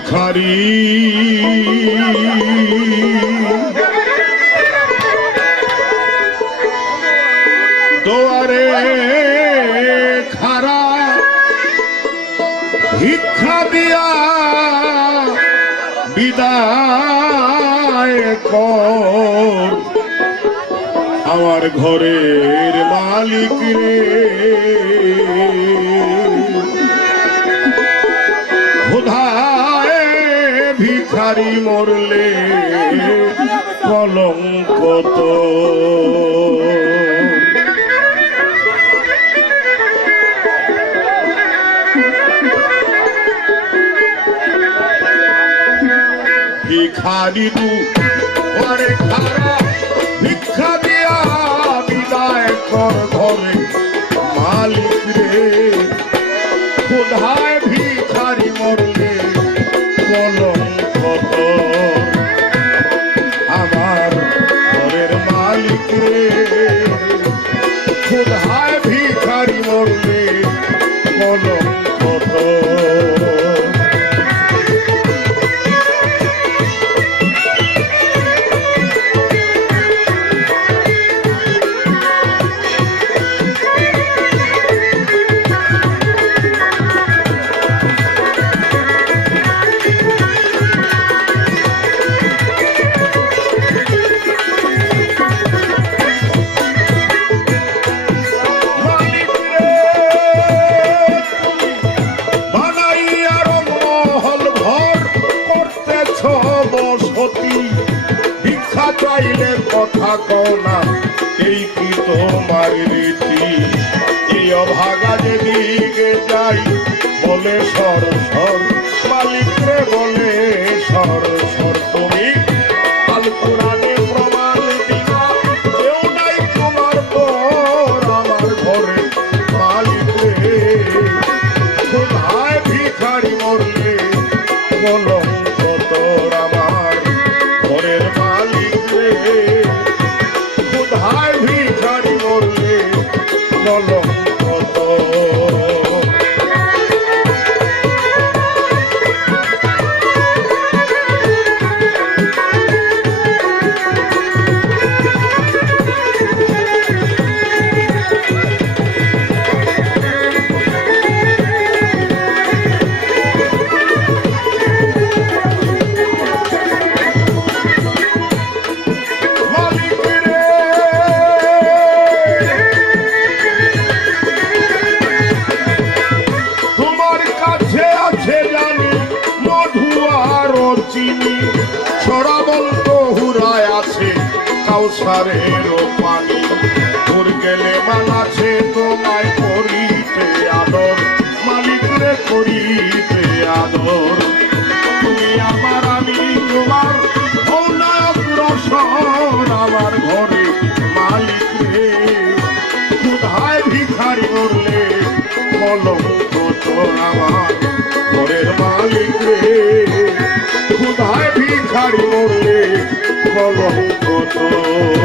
ভিখারি। দোয়ারে খারা ভিক্ষা দিয়া বিদায় কর। আমার ঘরের মালিক রে। ভিখারি মরলে কলঙ্ক তো। ভিখারি দু খারা বসতি ভিক্ষা চাইলে কথা কনা এই কি তোমার রীতি? এই অভাগা যেদিকে যাই, বলে সর কাউসারের পানি। তোর গেলে মানাছে তোমায় করিতে আদর। মালিক রে করিতে আদর। তুমি আমার, আমি তোমার। রসন আমার ঘরে মালিক রে। কোথায় ভিখারি করলে কলঙ্ক তোর আমার ঘরের মালিক রে। কোথায় ভিখারি করলে কলঙ্ক তোর